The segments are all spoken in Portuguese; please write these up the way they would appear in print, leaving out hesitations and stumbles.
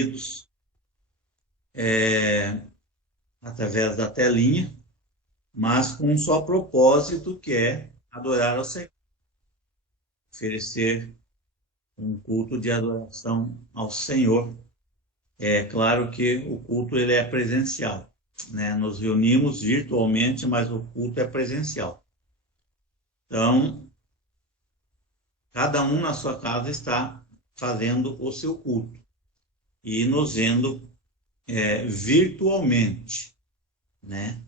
reunidos através da telinha, mas com um só propósito, que é adorar ao Senhor, oferecer um culto de adoração ao Senhor. É claro que o culto ele é presencial, né? Nos reunimos virtualmente, mas o culto é presencial. Então, cada um na sua casa está fazendo o seu culto e nos vendo virtualmente, né?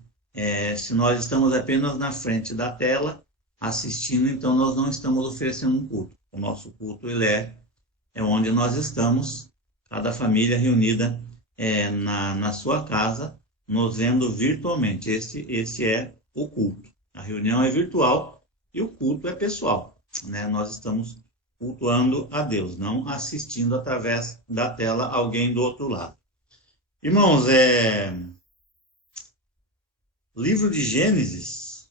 Se nós estamos apenas na frente da tela assistindo, então nós não estamos oferecendo um culto. O nosso culto ele é onde nós estamos, cada família reunida na sua casa, nos vendo virtualmente. Esse é o culto. A reunião é virtual e o culto é pessoal, né? Nós estamos cultuando a Deus, não assistindo através da tela alguém do outro lado. Irmãos, livro de Gênesis,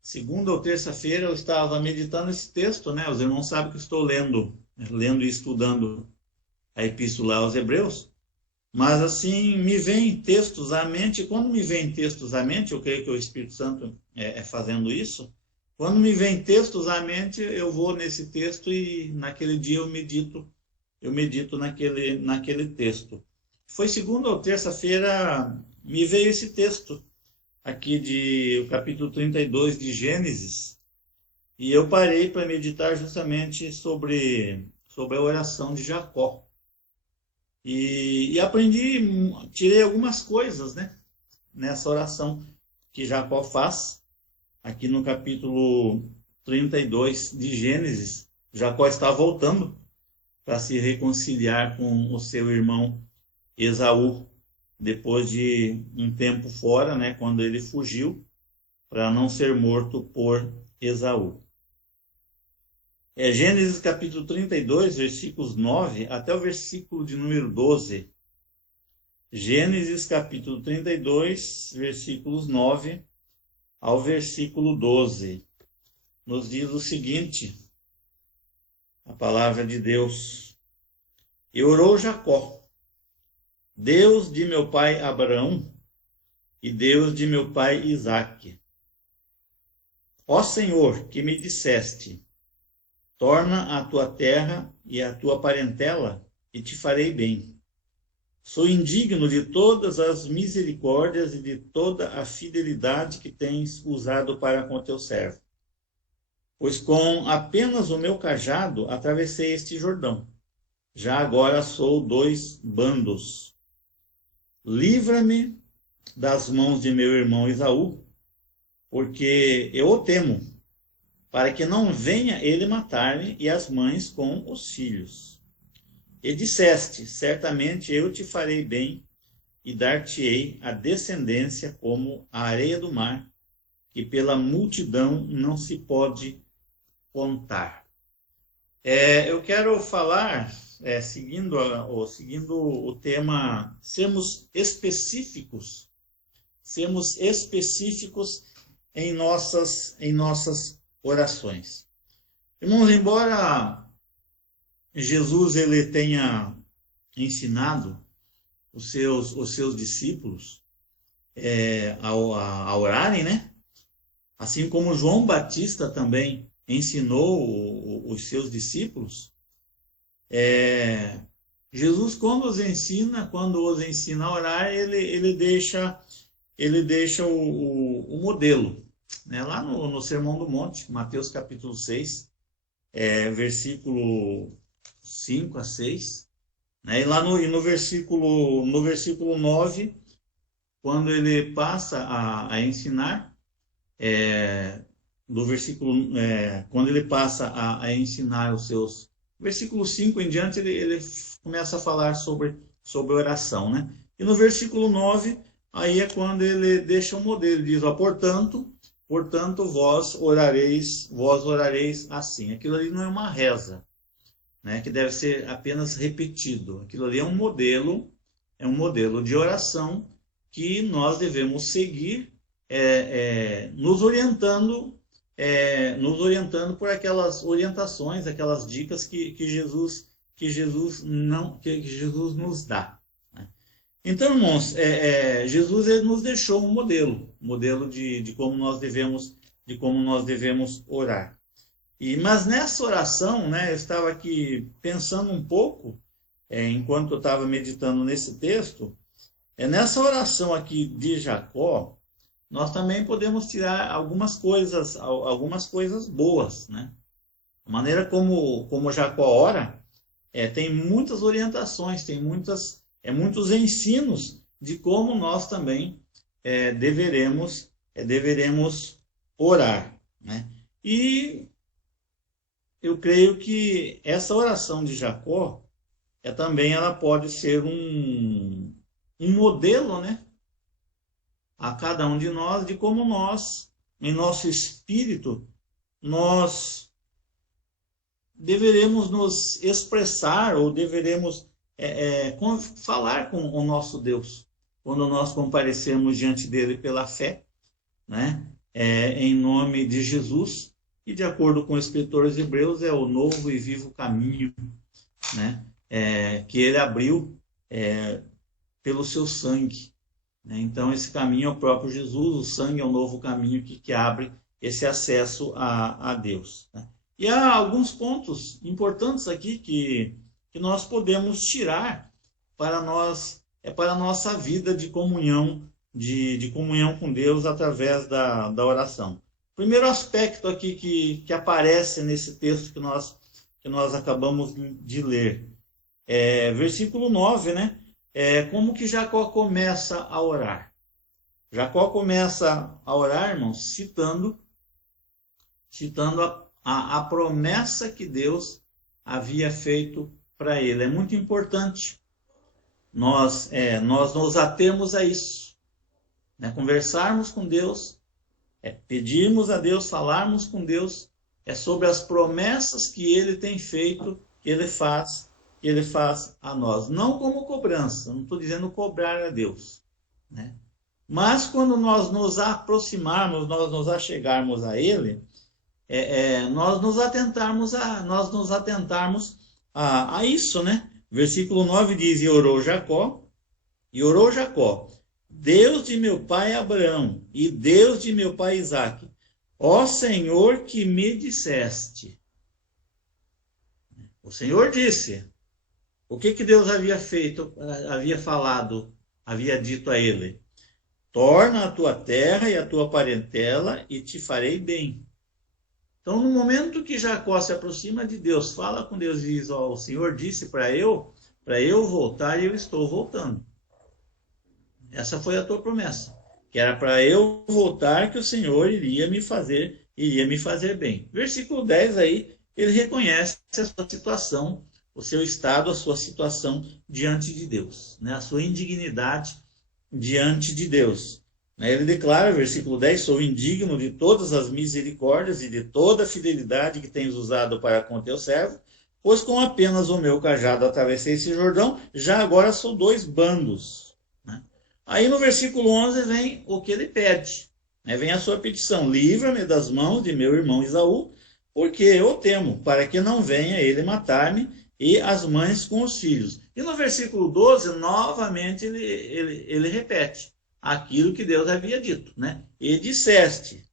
segunda ou terça-feira eu estava meditando esse texto, né? Os irmãos sabem que eu estou lendo e estudando a Epístola aos Hebreus, mas assim, me vem textos à mente, e quando me vem textos à mente, eu creio que o Espírito Santo é fazendo isso, quando me vem textos à mente, eu vou nesse texto e naquele dia eu medito naquele texto. Foi segunda ou terça-feira, me veio esse texto aqui o capítulo 32 de Gênesis, e eu parei para meditar justamente sobre a oração de Jacó. E aprendi, tirei algumas coisas, né, nessa oração que Jacó faz, aqui no capítulo 32 de Gênesis. Jacó está voltando para se reconciliar com o seu irmão Esaú, depois de um tempo fora, né, quando ele fugiu para não ser morto por Esaú. Gênesis capítulo 32, versículos 9 até o versículo de número 12. Gênesis capítulo 32, versículos 9 ao versículo 12. Nos diz o seguinte, a palavra de Deus. E orou Jacó: Deus de meu pai Abraão e Deus de meu pai Isaque, ó Senhor, que me disseste, torna a tua terra e a tua parentela, e te farei bem. Sou indigno de todas as misericórdias e de toda a fidelidade que tens usado para com teu servo. Pois com apenas o meu cajado atravessei este Jordão. Já agora sou 2 bandos. Livra-me das mãos de meu irmão Esaú, porque eu o temo, para que não venha ele matar-me e as mães com os filhos. E disseste, certamente eu te farei bem e dar-te-ei a descendência como a areia do mar, que pela multidão não se pode contar. Eu quero falar, seguindo o tema, sermos específicos em nossas orações. Irmãos, embora Jesus ele tenha ensinado os seus discípulos a orarem, né? Assim como João Batista também ensinou os seus discípulos, Jesus quando os ensina a orar, ele deixa o modelo, né? Lá no Sermão do Monte, Mateus capítulo 6, versículo 5 a 6, né? E lá no versículo 9, quando ele passa a ensinar, quando ele passa a ensinar os seus, versículo 5 em diante, ele começa a falar sobre oração, né? E no versículo 9, aí é quando ele deixa um modelo, ele diz, portanto vós orareis assim. Aquilo ali não é uma reza, né, que deve ser apenas repetido. Aquilo ali é um modelo de oração que nós devemos seguir, nos orientando por aquelas orientações, aquelas dicas que Jesus que Jesus não, que Jesus nos dá. Né? Então, irmãos, Jesus ele nos deixou um modelo de como nós devemos orar. Mas nessa oração, né, eu estava aqui pensando um pouco, enquanto eu estava meditando nesse texto, nessa oração aqui de Jacó, nós também podemos tirar algumas coisas boas, né? A maneira como Jacó ora, tem muitas orientações, tem muitos ensinos de como nós também deveremos orar, né? E eu creio que essa oração de Jacó também ela pode ser um modelo, né, a cada um de nós, de como nós, em nosso espírito, nós deveremos nos expressar ou deveremos falar com o nosso Deus quando nós comparecermos diante dele pela fé, né, em nome de Jesus. E de acordo com os escritores hebreus, é o novo e vivo caminho, né, que ele abriu pelo seu sangue. Né? Então, esse caminho é o próprio Jesus, o sangue é o novo caminho que abre esse acesso a Deus. Né? E há alguns pontos importantes aqui que nós podemos tirar para a nossa vida de comunhão, de comunhão com Deus através da oração. Primeiro aspecto aqui que aparece nesse texto que nós acabamos de ler. Versículo 9, né? Como que Jacó começa a orar? Jacó começa a orar, irmãos, citando a promessa que Deus havia feito para ele. É muito importante nós nos atermos a isso, né? Conversarmos com Deus, pedirmos a Deus, falarmos com Deus, sobre as promessas que ele tem feito, que ele faz a nós. Não como cobrança, não estou dizendo cobrar a Deus, né? Mas quando nós nos aproximarmos, nós nos achegarmos a ele, nós nos atentarmos a isso, né? Versículo 9 diz, e orou Jacó, Deus de meu pai Abraão e Deus de meu pai Isaque, ó Senhor que me disseste. O Senhor disse. O que Deus havia feito, havia dito a ele? Torna a tua terra e a tua parentela e te farei bem. Então, no momento que Jacó se aproxima de Deus, fala com Deus e diz, o Senhor disse para eu voltar e eu estou voltando. Essa foi a tua promessa, que era para eu voltar que o Senhor iria me fazer bem. Versículo 10 aí, ele reconhece a sua situação, o seu estado, a sua situação diante de Deus, né? A sua indignidade diante de Deus. Ele declara, versículo 10, sou indigno de todas as misericórdias e de toda a fidelidade que tens usado para com teu servo, pois com apenas o meu cajado atravessei esse Jordão, já agora sou 2 bandos. Aí no versículo 11 vem o que ele pede, vem a sua petição, livra-me das mãos de meu irmão Esaú, porque eu temo, para que não venha ele matar-me, e as mães com os filhos. E no versículo 12, novamente ele repete aquilo que Deus havia dito, né? E disseste,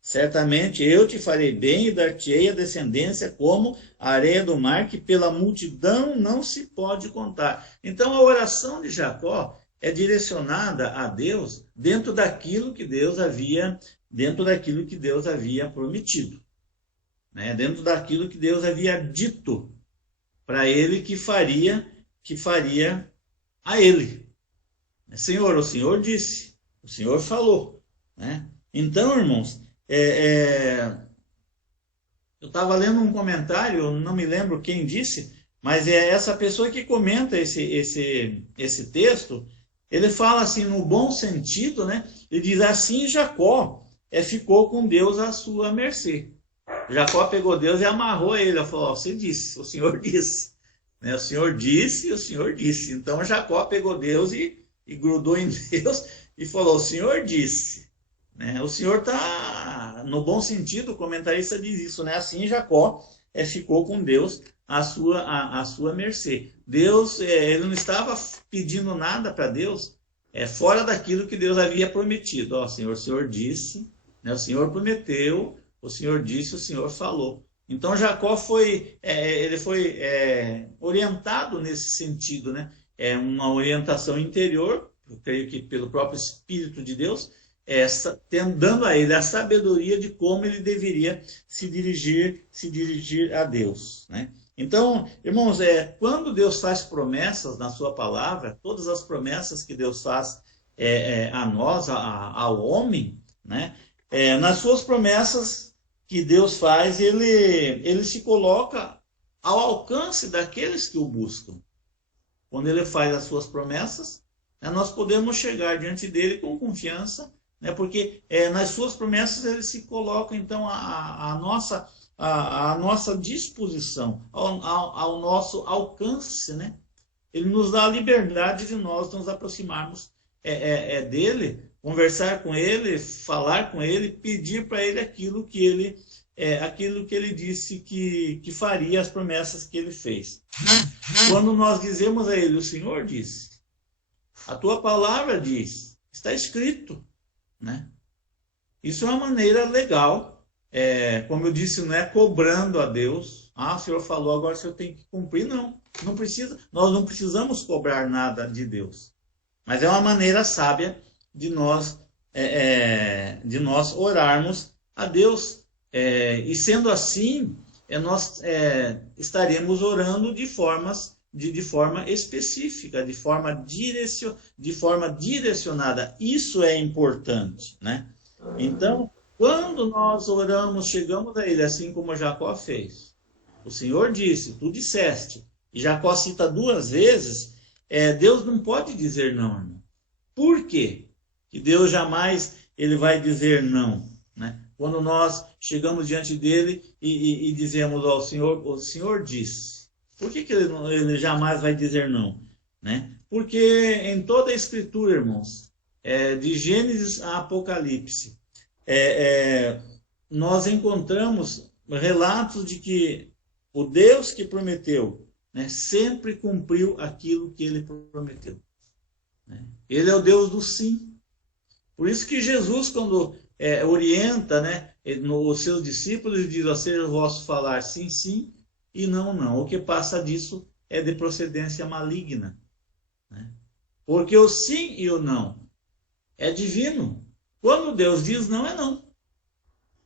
certamente eu te farei bem e dar-te-ei a descendência como a areia do mar, que pela multidão não se pode contar. Então a oração de Jacó é direcionada a Deus dentro daquilo que Deus havia prometido, né? Dentro daquilo que Deus havia dito para ele que faria a ele. Senhor, o Senhor disse, o Senhor falou, né? Então, irmãos, eu estava lendo um comentário, não me lembro quem disse, mas é essa pessoa que comenta esse texto, ele fala assim, no bom sentido, né? Ele diz assim, Jacó ficou com Deus à sua mercê. Jacó pegou Deus e amarrou ele. Ele falou, você disse, o Senhor disse. Né? O Senhor disse e o Senhor disse. Então Jacó pegou Deus e grudou em Deus e falou, o Senhor disse. Né? O Senhor está, no bom sentido, o comentarista diz isso, né? Assim Jacó ficou com Deus à sua mercê. Deus, ele não estava pedindo nada para Deus fora daquilo que Deus havia prometido. Ó, Senhor, o Senhor disse, né, o Senhor prometeu, o Senhor disse, o Senhor falou. Então Jacó ele foi orientado nesse sentido, né? É uma orientação interior, eu creio que pelo próprio Espírito de Deus, dando a ele a sabedoria de como ele deveria se dirigir a Deus, né? Então, irmãos, quando Deus faz promessas na sua palavra, todas as promessas que Deus faz a nós, ao homem, né? Nas suas promessas que Deus faz, ele se coloca ao alcance daqueles que o buscam. Quando ele faz as suas promessas, nós podemos chegar diante dele com confiança, né? Porque nas suas promessas ele se coloca, então, a nossa disposição, ao nosso alcance, né? Ele nos dá a liberdade de nós nos aproximarmos dele, conversar com ele, falar com ele, pedir para ele aquilo que ele disse que faria, as promessas que ele fez. Quando nós dizemos a ele, o Senhor disse, a tua palavra diz, está escrito, né? Isso é uma maneira legal, como eu disse, não é cobrando a Deus. Ah, o Senhor falou, agora o Senhor tem que cumprir. Não precisa. Nós não precisamos cobrar nada de Deus. Mas é uma maneira sábia de nós orarmos a Deus. E sendo assim, nós estaremos orando de forma específica, de forma direcionada. Isso é importante, né? Então, quando nós oramos, chegamos a ele, assim como Jacó fez. O Senhor disse, tu disseste. E Jacó cita 2 vezes. Deus não pode dizer não, irmão. Por quê? Que Deus jamais ele vai dizer não, né? Quando nós chegamos diante dele e dizemos ao Senhor, o Senhor disse. Por que ele jamais vai dizer não, né? Porque em toda a Escritura, irmãos, de Gênesis a Apocalipse, nós encontramos relatos de que o Deus que prometeu, né, sempre cumpriu aquilo que ele prometeu, né? Ele é o Deus do sim. Por isso que Jesus, quando orienta, né, os seus discípulos, diz, seja o vosso falar sim, sim, e não, não. O que passa disso é de procedência maligna, né? Porque o sim e o não é divino. Quando Deus diz não, é não.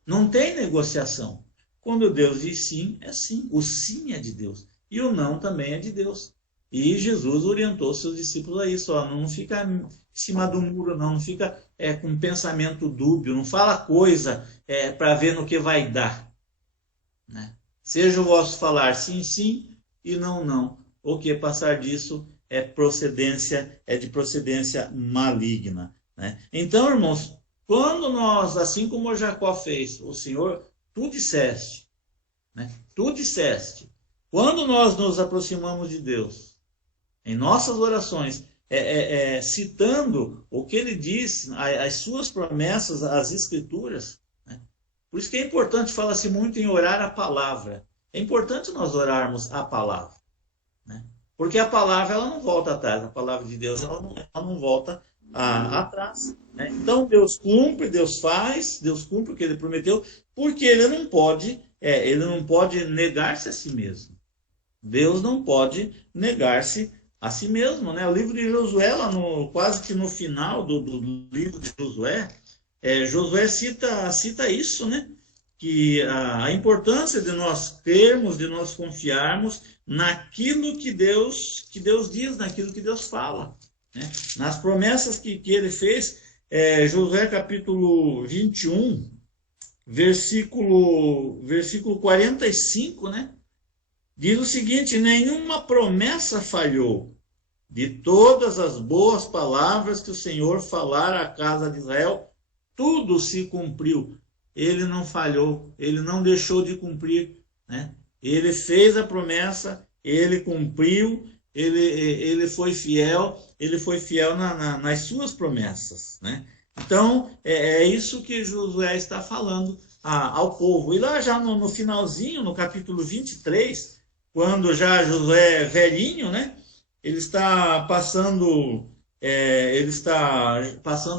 Não tem negociação. Quando Deus diz sim, é sim. O sim é de Deus. E o não também é de Deus. E Jesus orientou seus discípulos a isso. Não fica em cima do muro, não fica com um pensamento dúbio. Não fala coisa para ver no que vai dar, né? Seja o vosso falar sim, sim e não, não. O que passar disso é de procedência maligna, né? Então, irmãos, quando nós, assim como Jacó fez, o Senhor, tu disseste, né? Tu disseste. Quando nós nos aproximamos de Deus, em nossas orações, citando o que ele diz, as suas promessas, as Escrituras, né? Por isso que é importante, fala-se muito em orar a palavra. É importante nós orarmos a palavra, né? Porque a palavra ela não volta atrás, a palavra de Deus ela não volta atrás, né? Então Deus cumpre, Deus faz, Deus cumpre o que ele prometeu, porque ele não pode negar-se a si mesmo. Deus não pode negar-se a si mesmo, né? O livro de Josué, quase que no final do livro de Josué, Josué cita isso, né? Que a importância de nós crermos, de nós confiarmos naquilo que Deus diz, naquilo que Deus fala, né? Nas promessas que ele fez. Josué capítulo 21, versículo 45, né? Diz o seguinte: nenhuma promessa falhou de todas as boas palavras que o Senhor falara à casa de Israel, tudo se cumpriu. Ele não falhou, ele não deixou de cumprir, né? Ele fez a promessa, ele cumpriu, ele foi fiel nas suas promessas, né? Então, é isso que Josué está falando ao povo. E lá já no finalzinho, no capítulo 23, quando já Josué é velhinho, né? Ele está passando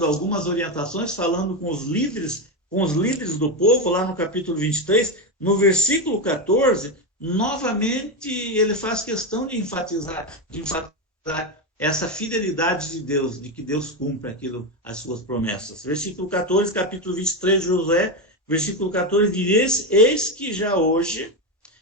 algumas orientações, falando com os líderes do povo, lá no capítulo 23, no versículo 14, novamente ele faz questão de enfatizar essa fidelidade de Deus, de que Deus cumpre as suas promessas. Versículo 14, capítulo 23 de Josué, versículo 14 diz: eis que já hoje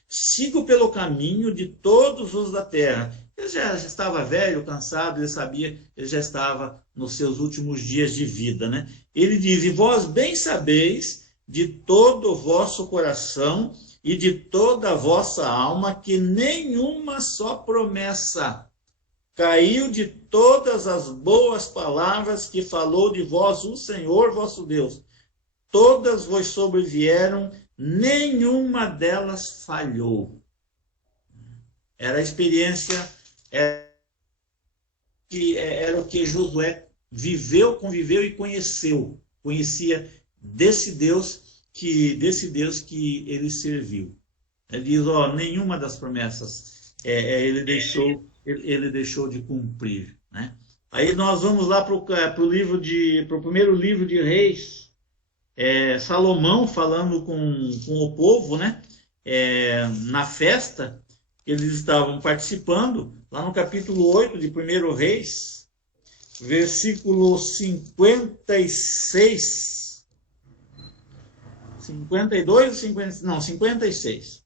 sigo pelo caminho de todos os da terra. Ele já estava velho, cansado, ele sabia, ele já estava nos seus últimos dias de vida, né? Ele diz: e vós bem sabeis de todo o vosso coração e de toda a vossa alma que nenhuma só promessa caiu de todas as boas palavras que falou de vós o Senhor vosso Deus. Todas vos sobrevieram, nenhuma delas falhou. Era a experiência, era o que Josué viveu, conviveu e conheceu. Conhecia desse Deus que ele serviu. Ele diz: nenhuma das promessas ele deixou de cumprir, né? Aí nós vamos lá para o primeiro livro de Reis, Salomão falando com o povo, né? Na festa que eles estavam participando, lá no capítulo 8 de 1 Reis, versículo 56, 52, 56.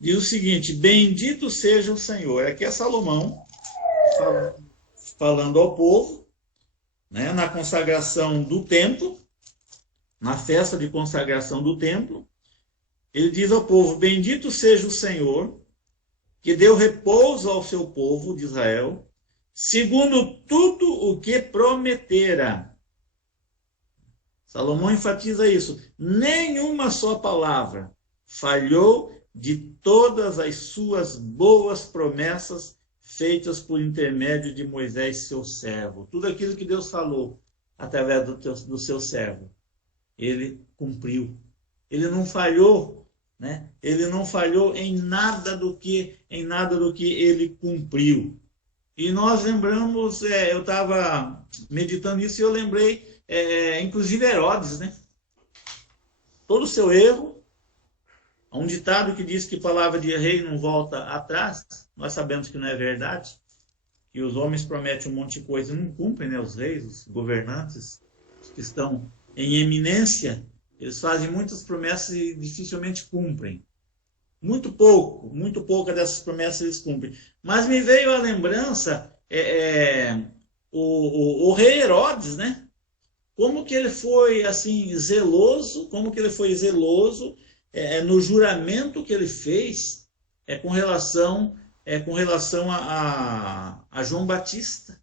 Diz o seguinte: bendito seja o Senhor. Aqui é Salomão falando ao povo, né, na consagração do templo, na festa de consagração do templo. Ele diz ao povo: bendito seja o Senhor, que deu repouso ao seu povo de Israel, segundo tudo o que prometera. Salomão enfatiza isso. Nenhuma só palavra falhou de todas as suas boas promessas feitas por intermédio de Moisés, seu servo. Tudo aquilo que Deus falou através do seu servo, ele cumpriu. Ele não falhou, né? Ele não falhou em nada do que ele cumpriu. E nós lembramos, eu estava meditando isso e eu lembrei, inclusive Herodes, né? Todo o seu erro. Há um ditado que diz que palavra de rei não volta atrás. Nós sabemos que não é verdade, que os homens prometem um monte de coisa e não cumprem, né? Os reis, os governantes que estão em eminência, eles fazem muitas promessas e dificilmente cumprem. Muito pouca dessas promessas eles cumprem. Mas me veio à lembrança o rei Herodes, né? Como que ele foi assim zeloso, no juramento que ele fez com relação a João Batista,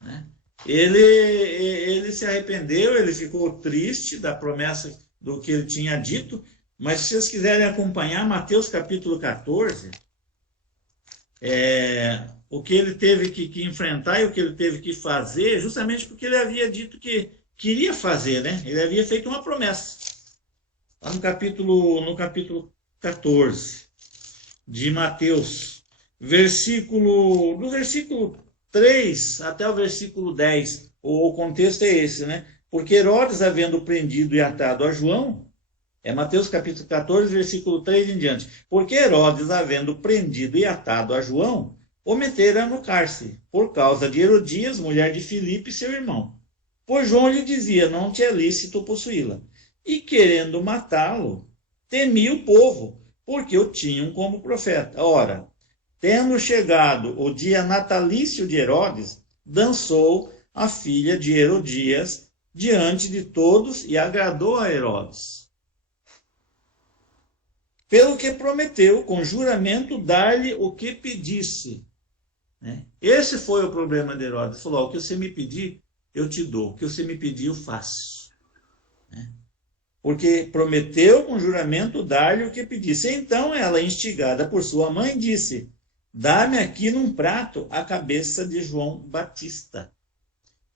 né? Ele se arrependeu, ele ficou triste da promessa do que ele tinha dito, mas se vocês quiserem acompanhar Mateus capítulo 14, o que ele teve que enfrentar e o que ele teve que fazer, justamente porque ele havia dito que queria fazer, né? Ele havia feito uma promessa. Lá no capítulo 14 de Mateus, do versículo 3 até o versículo 10, o contexto é esse, né? Porque Herodes, havendo prendido e atado a João, Mateus capítulo 14, versículo 3 em diante. Porque Herodes, havendo prendido e atado a João, o metera no cárcere, por causa de Herodias, mulher de Filipe, seu irmão. Pois João lhe dizia: não te é lícito possuí-la. E querendo matá-lo, temia o povo, porque o tinham como profeta. Ora, tendo chegado o dia natalício de Herodes, dançou a filha de Herodias diante de todos e agradou a Herodes. Pelo que prometeu, com juramento, dar-lhe o que pedisse. Esse foi o problema de Herodes. Ele falou: o que você me pedir, eu te dou. O que você me pedir, eu faço. Porque prometeu com juramento dar-lhe o que pedisse. Então ela, instigada por sua mãe, disse: dá-me aqui num prato a cabeça de João Batista.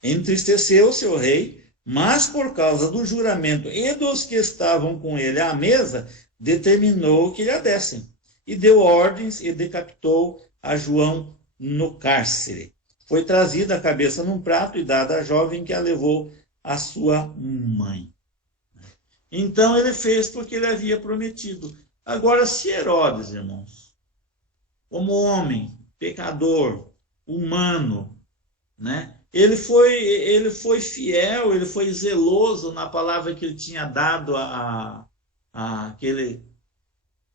Entristeceu-se o rei, Mas por causa do juramento e dos que estavam com ele à mesa, determinou que lhe a dessem. E deu ordens e decapitou a João no cárcere. Foi trazida a cabeça num prato e dada à jovem, que a levou à sua mãe. Então ele fez porque ele havia prometido. Agora, se Herodes, irmãos, como homem, pecador, humano, né? Ele foi fiel, ele foi zeloso na palavra que ele tinha dado a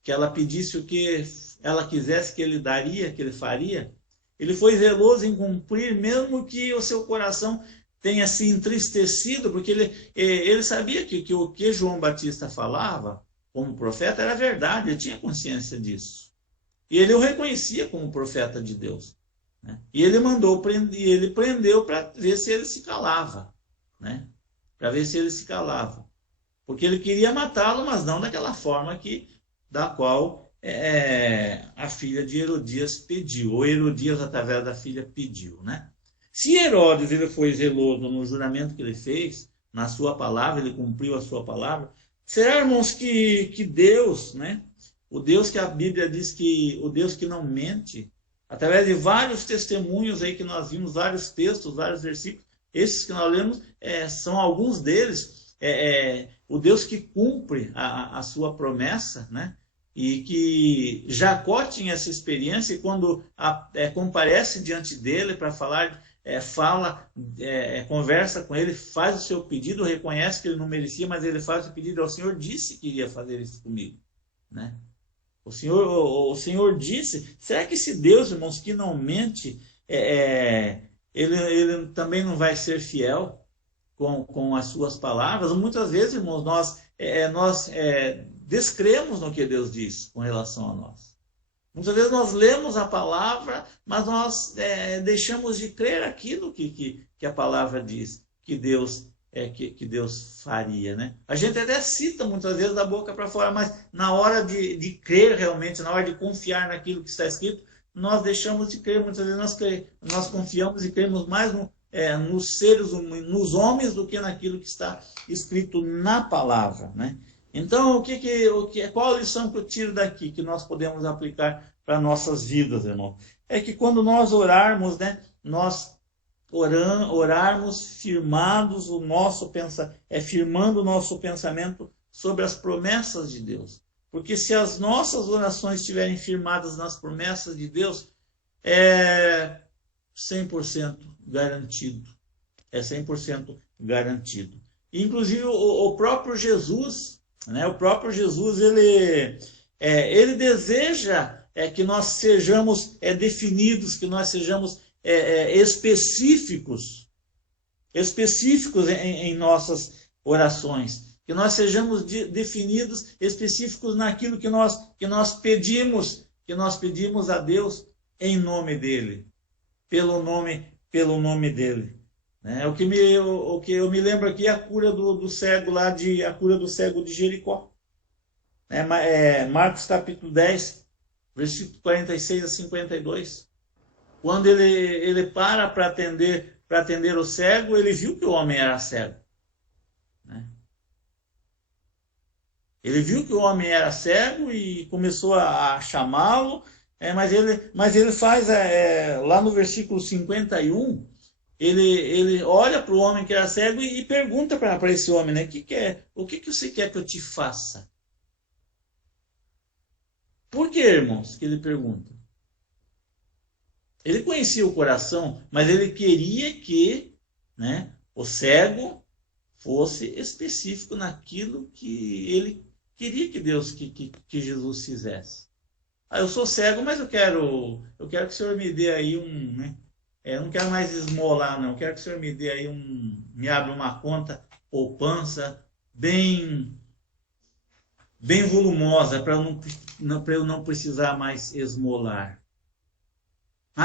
que ela pedisse o que ela quisesse que ele daria, que ele faria. Ele foi zeloso em cumprir, mesmo que o seu coração tenha se entristecido, porque ele sabia que o que João Batista falava como profeta era verdade, ele tinha consciência disso. E ele o reconhecia como profeta de Deus. Né? E ele ele prendeu para ver se ele se calava. Né? Para ver se ele se calava. Porque ele queria matá-lo, mas não daquela forma da qual a filha de Herodias pediu, ou Herodias, através da filha, pediu. Né? Se Herodes ele foi zeloso no juramento que ele fez, na sua palavra, ele cumpriu a sua palavra, será, irmãos, que Deus, né? O Deus que a Bíblia diz que, o Deus que não mente, através de vários testemunhos aí que nós vimos, vários textos, vários versículos, esses que nós lemos, são alguns deles, o Deus que cumpre a sua promessa, né? E que Jacó tinha essa experiência, e quando comparece diante dele para falar, conversa com ele, faz o seu pedido, reconhece que ele não merecia, mas ele faz o pedido ao Senhor, disse que iria fazer isso comigo, né? O Senhor disse. Será que esse Deus, irmãos, que não mente, ele também não vai ser fiel com as suas palavras? Muitas vezes, irmãos, nós descremos no que Deus diz com relação a nós. Muitas vezes nós lemos a palavra, mas nós deixamos de crer aquilo que a palavra diz, que Deus faria, né? A gente até cita muitas vezes da boca para fora, mas na hora de crer realmente, na hora de confiar naquilo que está escrito, nós deixamos de crer. Muitas vezes nós confiamos e cremos mais nos seres, nos homens, do que naquilo que está escrito na palavra, né? Então, qual a lição que eu tiro daqui, que nós podemos aplicar para nossas vidas, irmão? É que quando nós orarmos, né, orarmos firmados firmando o nosso pensamento sobre as promessas de Deus. Porque se as nossas orações estiverem firmadas nas promessas de Deus, é 100% garantido. É 100% garantido. Inclusive o próprio Jesus, né? O próprio Jesus, ele deseja que nós sejamos definidos, que nós sejamos específicos em nossas orações, que nós sejamos definidos, específicos naquilo que nós pedimos a Deus em nome dele, pelo nome dele. O que eu me lembro aqui é a cura do cego a cura do cego de Jericó. Marcos capítulo 10, versículo 46 a 52. Quando ele para atender o cego, ele viu que o homem era cego. Né? Ele viu que o homem era cego e começou a chamá-lo, mas ele faz, lá no versículo 51, ele olha para o homem que era cego e pergunta para esse homem, né, o que você quer que eu te faça? Por que, irmãos, que ele pergunta? Ele conhecia o coração, mas ele queria que, né, o cego fosse específico naquilo que ele queria que Jesus fizesse. Eu sou cego, mas eu quero que o Senhor me dê aí né? Eu não quero mais esmolar, não. Eu quero que o Senhor me dê aí me abra uma conta poupança bem volumosa, para eu não precisar mais esmolar.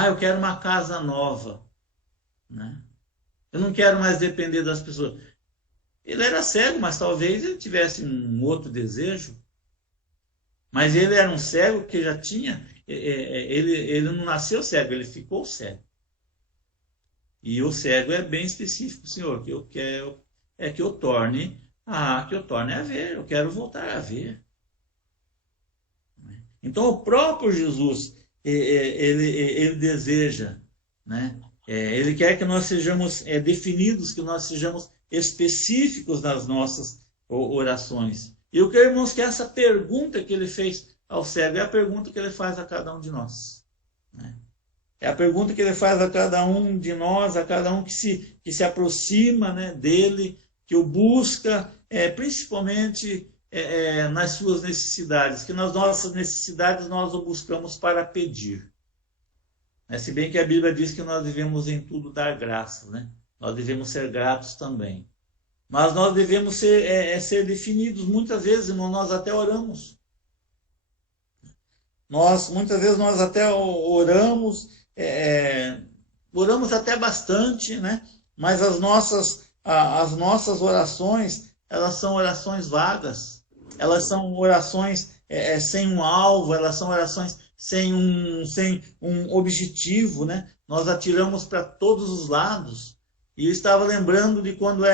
Eu quero uma casa nova, né? Eu não quero mais depender das pessoas. Ele era cego, mas talvez ele tivesse um outro desejo. Mas ele era um cego que já tinha... Ele não nasceu cego, ele ficou cego. E o cego é bem específico, Senhor, que eu é que eu torne a ver, eu quero voltar a ver. Então o próprio Jesus, ele deseja, né? Ele quer que nós sejamos definidos, que nós sejamos específicos nas nossas orações. E eu creio, irmãos, que essa pergunta que ele fez ao cego é a pergunta que ele faz a cada um de nós. Né? É a pergunta que ele faz a cada um de nós, a cada um que se aproxima, né, dele, que o busca, principalmente nas suas necessidades, que nas nossas necessidades nós o buscamos para pedir. Se bem que a Bíblia diz que nós devemos em tudo dar graças, né? Nós devemos ser gratos também. Mas nós devemos ser definidos. Muitas vezes, irmão, nós até oramos. Muitas vezes nós até oramos, oramos até bastante, né? Mas as nossas orações, elas são orações vagas. Elas são orações sem um alvo, elas são orações sem um objetivo, né? Nós atiramos para todos os lados. E eu estava lembrando de quando eu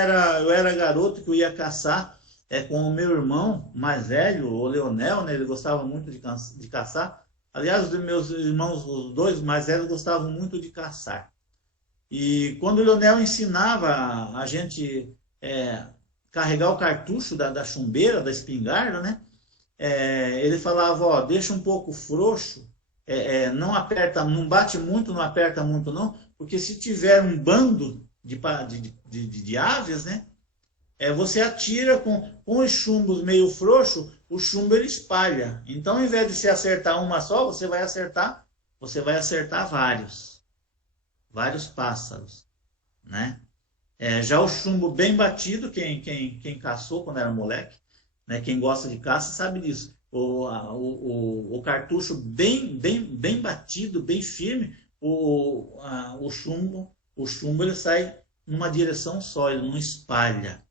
era garoto, que eu ia caçar com o meu irmão mais velho, o Leonel, né? Ele gostava muito de caçar. Aliás, os meus irmãos, os dois mais velhos, gostavam muito de caçar. E quando o Leonel ensinava a gente carregar o cartucho da chumbeira, da espingarda, né? Ele falava, ó, deixa um pouco frouxo, não aperta, não bate muito, não aperta muito não, porque se tiver um bando de aves, né? Você atira com os chumbos meio frouxo, o chumbo ele espalha. Então, ao invés de você acertar uma só, você vai acertar vários pássaros, né? Já o chumbo bem batido, quem caçou quando era moleque, né? Quem gosta de caça sabe disso. O cartucho bem batido, bem firme, o chumbo ele sai numa direção só, ele não espalha.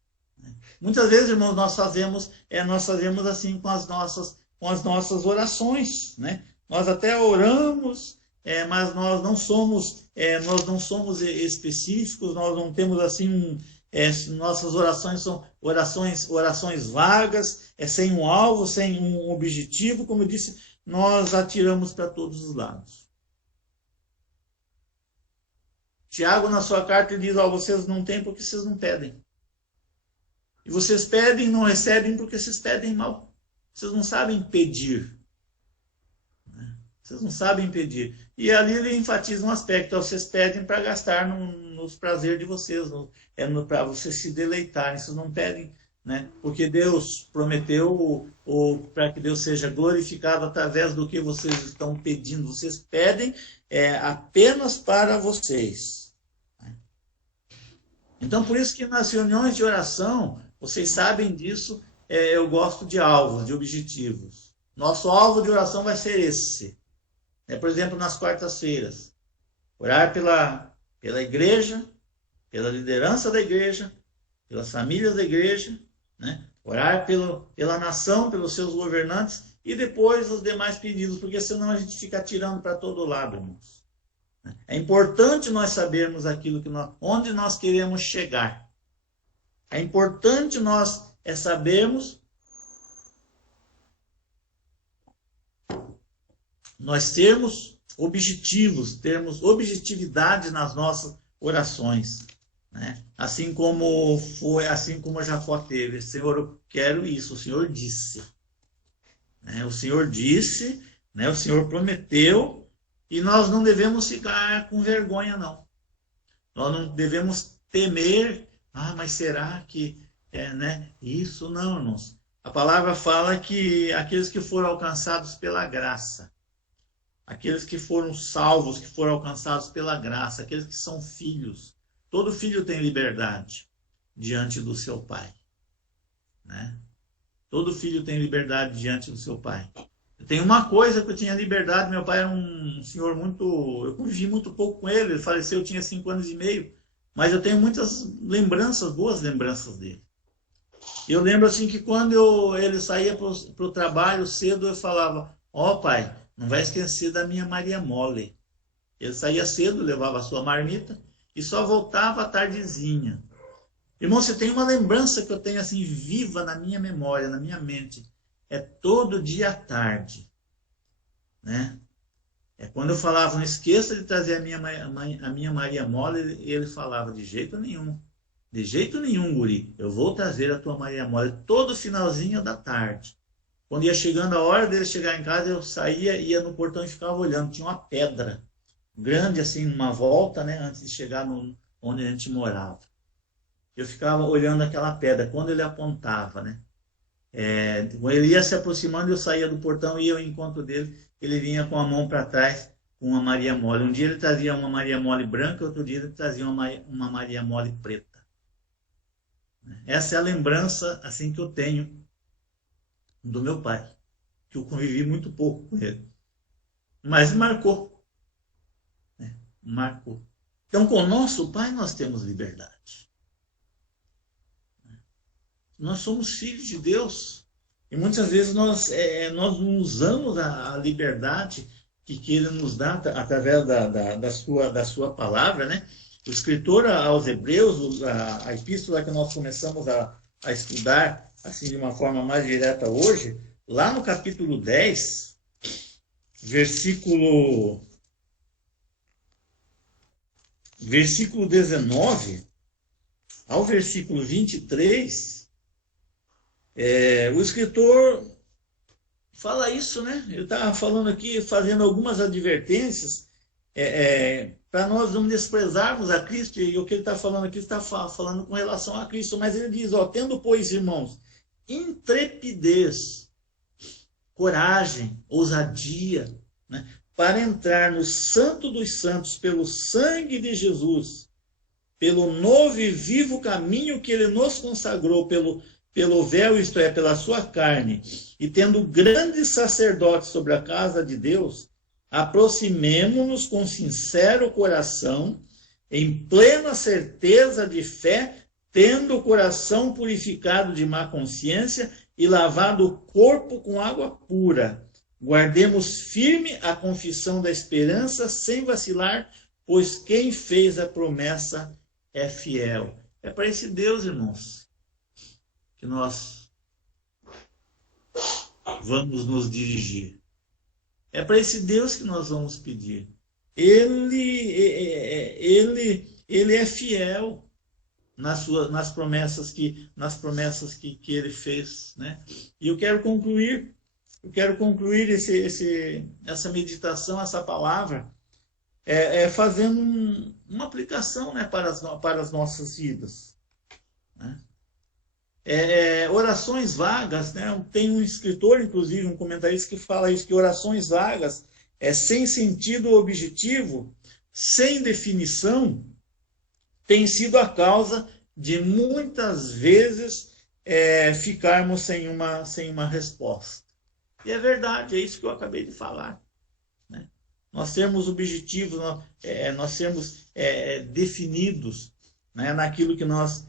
Muitas vezes, irmãos, nós fazemos assim com as nossas orações, né? Nós até oramos, mas nós não somos específicos, nós não temos assim nossas orações são orações vagas, sem um alvo, sem um objetivo, como eu disse, nós atiramos para todos os lados. Tiago, na sua carta, diz, vocês não têm porque vocês não pedem. E vocês pedem e não recebem porque vocês pedem mal. Vocês não sabem pedir. Vocês não sabem pedir. E ali ele enfatiza um aspecto. Vocês pedem para gastar nos prazeres de vocês. Para vocês se deleitarem. Vocês não pedem, né? Porque Deus prometeu para que Deus seja glorificado através do que vocês estão pedindo. Vocês pedem apenas para vocês. Então, por isso que nas reuniões de oração, vocês sabem disso, eu gosto de alvos, de objetivos. Nosso alvo de oração vai ser esse. Por exemplo, nas quartas-feiras, orar pela igreja, pela liderança da igreja, pelas famílias da igreja, né? Orar pela nação, pelos seus governantes e depois os demais pedidos, porque senão a gente fica atirando para todo lado, irmãos. É importante nós sabermos onde nós queremos chegar. É importante nós sabermos, nós termos objetivos, termos objetividade nas nossas orações, né? Assim como Jafó teve, Senhor, eu quero isso, o Senhor disse, né? O Senhor disse, né? O Senhor prometeu, e nós não devemos ficar com vergonha, não. Nós não devemos temer, mas será que né? Isso não, irmãos. A palavra fala que aqueles que foram alcançados pela graça, aqueles que foram salvos, que foram alcançados pela graça, aqueles que são filhos, todo filho tem liberdade diante do seu pai, né? Todo filho tem liberdade diante do seu pai. Tem uma coisa que eu tinha liberdade, meu pai era um senhor eu convivi muito pouco com ele faleceu, eu tinha 5 anos e meio, mas eu tenho muitas lembranças, boas lembranças dele. Eu lembro assim que quando ele saía para o trabalho cedo, eu falava, pai, não vai esquecer da minha Maria Mole. Ele saía cedo, levava a sua marmita e só voltava à tardezinha. Irmão, você tem uma lembrança que eu tenho assim viva na minha memória, na minha mente. É todo dia à tarde, né? É quando eu falava, não esqueça de trazer a minha Maria Mola, ele falava, de jeito nenhum, guri, eu vou trazer a tua Maria Mola todo finalzinho da tarde. Quando ia chegando a hora dele chegar em casa, eu saía, ia no portão e ficava olhando, tinha uma pedra grande assim, uma volta, né, antes de chegar onde a gente morava. Eu ficava olhando aquela pedra, quando ele apontava, né, quando ele ia se aproximando, eu saía do portão e ia ao encontro dele, ele vinha com a mão para trás com uma Maria Mole. Um dia ele trazia uma Maria Mole branca, outro dia ele trazia uma Maria Mole preta. Essa é a lembrança assim que eu tenho do meu pai, que eu convivi muito pouco com ele. Mas marcou. Né? Marcou. Então, com o nosso pai, nós temos liberdade. Nós somos filhos de Deus. E muitas vezes nós não usamos a liberdade que ele nos dá através da sua palavra, né? O escritor aos Hebreus, a epístola que nós começamos a estudar assim de uma forma mais direta hoje, lá no capítulo 10, versículo 19 ao versículo 23, o escritor fala isso, né? Ele está falando aqui, fazendo algumas advertências para nós não desprezarmos a Cristo, e o que ele está falando aqui está falando com relação a Cristo, mas ele diz, tendo, pois, irmãos, intrepidez, coragem, ousadia, né, para entrar no Santo dos Santos pelo sangue de Jesus, pelo novo e vivo caminho que ele nos consagrou, pelo véu, isto é, pela sua carne, e tendo grandes sacerdotes sobre a casa de Deus, aproximemo-nos com sincero coração, em plena certeza de fé, tendo o coração purificado de má consciência e lavado o corpo com água pura. Guardemos firme a confissão da esperança sem vacilar, pois quem fez a promessa é fiel. É para esse Deus, irmãos, que nós vamos nos dirigir. É para esse Deus que nós vamos pedir. Ele é fiel nas promessas que ele fez, né? E eu quero concluir essa meditação, essa palavra, fazendo uma aplicação, né, para as nossas vidas, né? Orações vagas, né? Tem um escritor, inclusive, um comentarista que fala isso, que orações vagas, sem sentido objetivo, sem definição, tem sido a causa de muitas vezes ficarmos sem uma resposta. E é verdade, é isso que eu acabei de falar, né? Nós temos objetivos, nós sermos definidos, né, naquilo que nós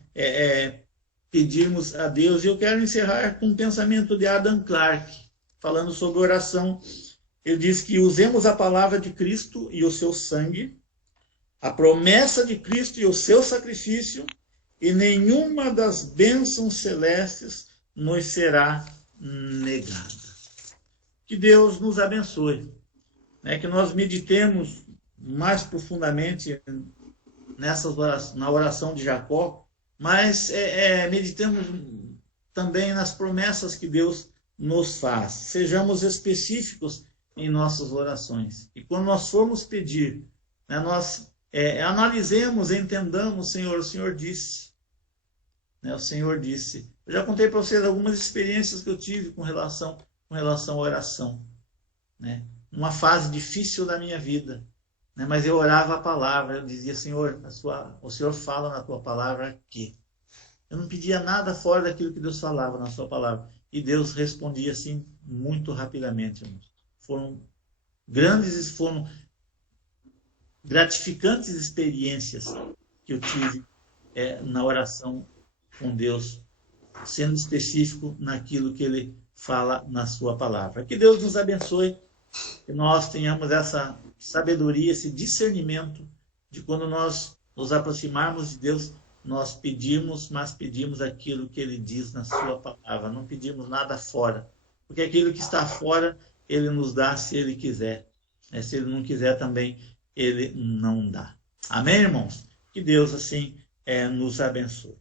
pedirmos a Deus. E eu quero encerrar com um pensamento de Adam Clarke, falando sobre oração. Ele diz que usemos a palavra de Cristo e o seu sangue, a promessa de Cristo e o seu sacrifício, e nenhuma das bênçãos celestes nos será negada. Que Deus nos abençoe, né? Que nós meditemos mais profundamente na oração de Jacó, mas meditemos também nas promessas que Deus nos faz. Sejamos específicos em nossas orações. E quando nós formos pedir, né, nós analisemos, entendamos, Senhor, o Senhor disse. Né, o Senhor disse. Eu já contei para vocês algumas experiências que eu tive com relação à oração, né? Numa fase difícil da minha vida, né? Mas eu orava a palavra, eu dizia, Senhor, o Senhor fala na tua palavra aqui. Eu não pedia nada fora daquilo que Deus falava na sua palavra. E Deus respondia assim muito rapidamente, irmãos. Foram gratificantes experiências que eu tive na oração com Deus, sendo específico naquilo que Ele fala na sua palavra. Que Deus nos abençoe, que nós tenhamos essa sabedoria, esse discernimento de quando nós nos aproximarmos de Deus, nós pedimos, mas pedimos aquilo que Ele diz na sua palavra, não pedimos nada fora, porque aquilo que está fora, Ele nos dá se Ele quiser. Se Ele não quiser também, Ele não dá. Amém, irmãos? Que Deus, assim, nos abençoe.